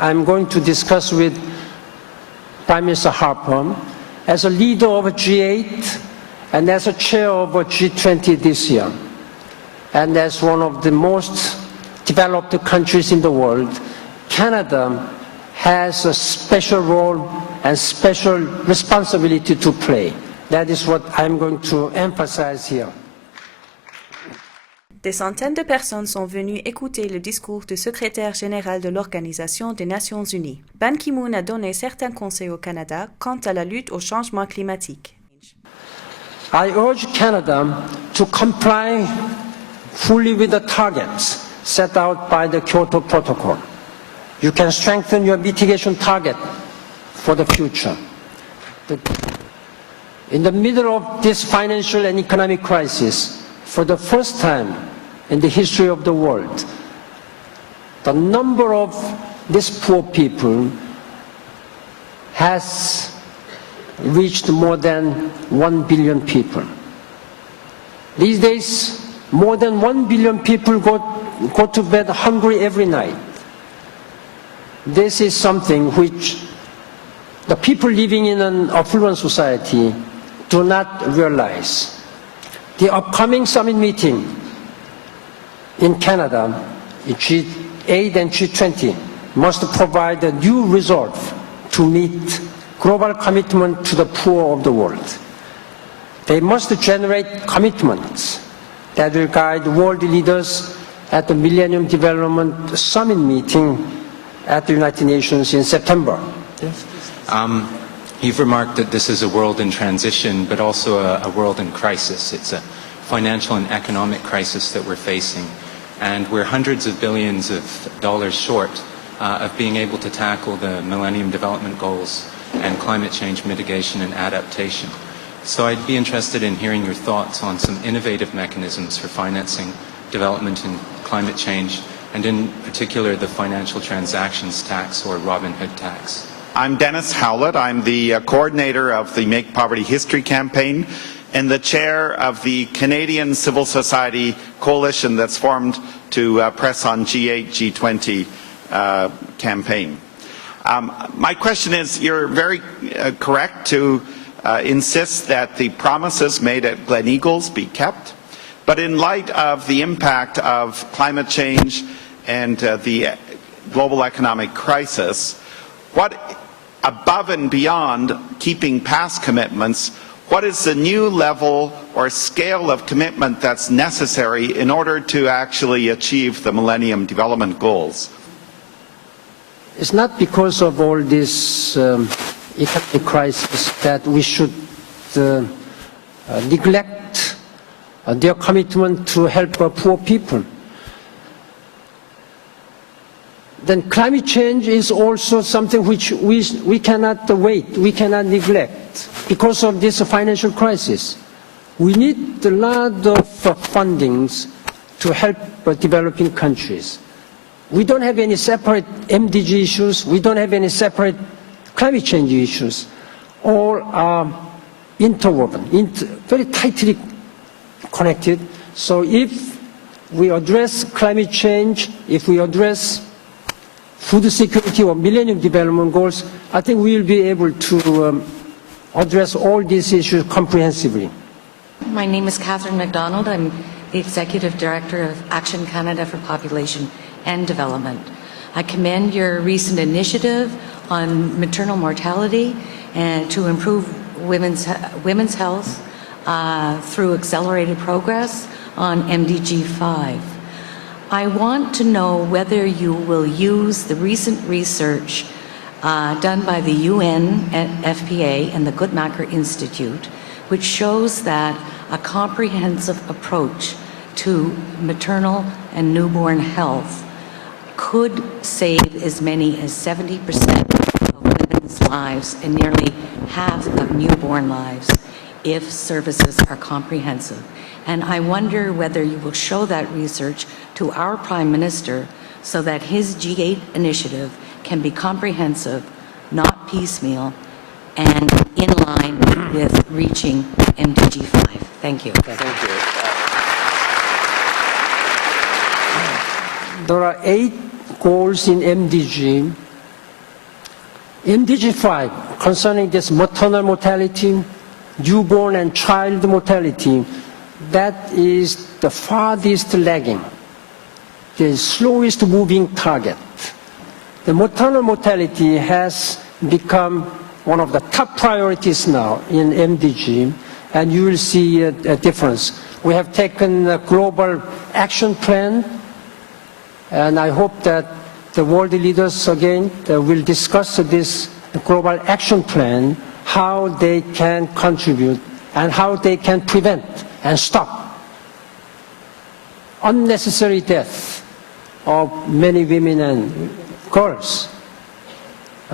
I'm going to discuss with Prime Minister Harper as a leader of G8 and as a chair of G20 this year, and as one of the most developed countries in the world. Canada has a special role and special responsibility to play. That is what I'm going to emphasize here. Des centaines de personnes sont venues écouter le discours du secrétaire général de l'Organisation des Nations Unies. Ban Ki-moon a donné certains conseils au Canada quant à la lutte au changement climatique. I urge Canada to comply fully with the targets set out by the Kyoto Protocol. You can strengthen your mitigation target for the future. In the middle of this financial and economic crisis, for the first time in the history of the world, the number of these poor people has reached more than 1 billion people. These days, more than 1 billion people go to bed hungry every night. This is something which the people living in an affluent society do not realize. The upcoming summit meeting in Canada, in G8 and G20, must provide a new resolve to meet global commitment to the poor of the world. They must generate commitments that will guide world leaders at the Millennium Development Summit meeting at the United Nations in September. Yes. You've remarked that this is a world in transition, but also a world in crisis. It's a financial and economic crisis that we're facing, and we're hundreds of billions of dollars short of being able to tackle the Millennium Development Goals and climate change mitigation and adaptation. So I'd be interested in hearing your thoughts on some innovative mechanisms for financing development and climate change, and in particular the financial transactions tax or Robin Hood tax. I'm Dennis Howlett. I'm the coordinator of the Make Poverty History campaign and the chair of the Canadian Civil Society Coalition that's formed to press on G8, G20 campaign. My question is, you're very correct to insist that the promises made at Glen Eagles be kept, but in light of the impact of climate change and the global economic crisis, what above and beyond keeping past commitments, what is the new level or scale of commitment that's necessary in order to actually achieve the Millennium Development Goals? It's not because of all this economic crisis that we should neglect their commitment to help poor people. Then climate change is also something which we cannot wait, we cannot neglect because of this financial crisis. We need a lot of fundings to help developing countries. We don't have any separate MDG issues, we don't have any separate climate change issues. All are interwoven, very tightly connected. So if we address climate change, if we address food security or Millennium Development Goals, I think we will be able to address all these issues comprehensively. My name is Catherine MacDonald. I'm the Executive Director of Action Canada for Population and Development. I commend your recent initiative on maternal mortality and to improve women's health through accelerated progress on MDG 5. I want to know whether you will use the recent research done by the UN FPA and the Guttmacher Institute, which shows that a comprehensive approach to maternal and newborn health could save as many as 70% of women's lives and nearly half of newborn lives if services are comprehensive. And I wonder whether you will show that research to our Prime Minister so that his G8 initiative can be comprehensive, not piecemeal, and in line with reaching MDG 5. Thank you. Thank you. There are 8 goals in MDG, MDG 5, concerning this maternal mortality, newborn and child mortality, that is the farthest lagging, the slowest moving target. The maternal mortality has become one of the top priorities now in MDG, and you will see a difference. We have taken a global action plan, and I hope that the world leaders again will discuss this global action plan, how they can contribute and how they can prevent and stop unnecessary death of many women and girls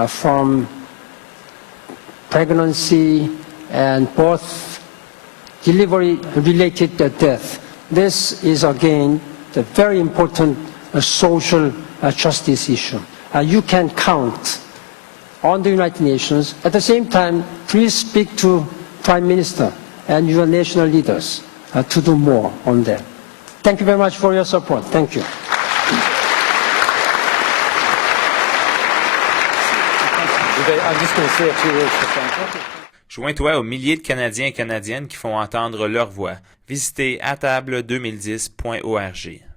from pregnancy and birth, delivery-related death. This is again the very important social justice issue. You can count on the United Nations. At the same time, please speak to Prime Minister and your national leaders to do more on that. Thank you very much for your support. Thank you. I'm just going to say a few words for French. Joins-toi aux milliers de Canadiens et Canadiennes qui font entendre leur voix. Visitez atable2010.org.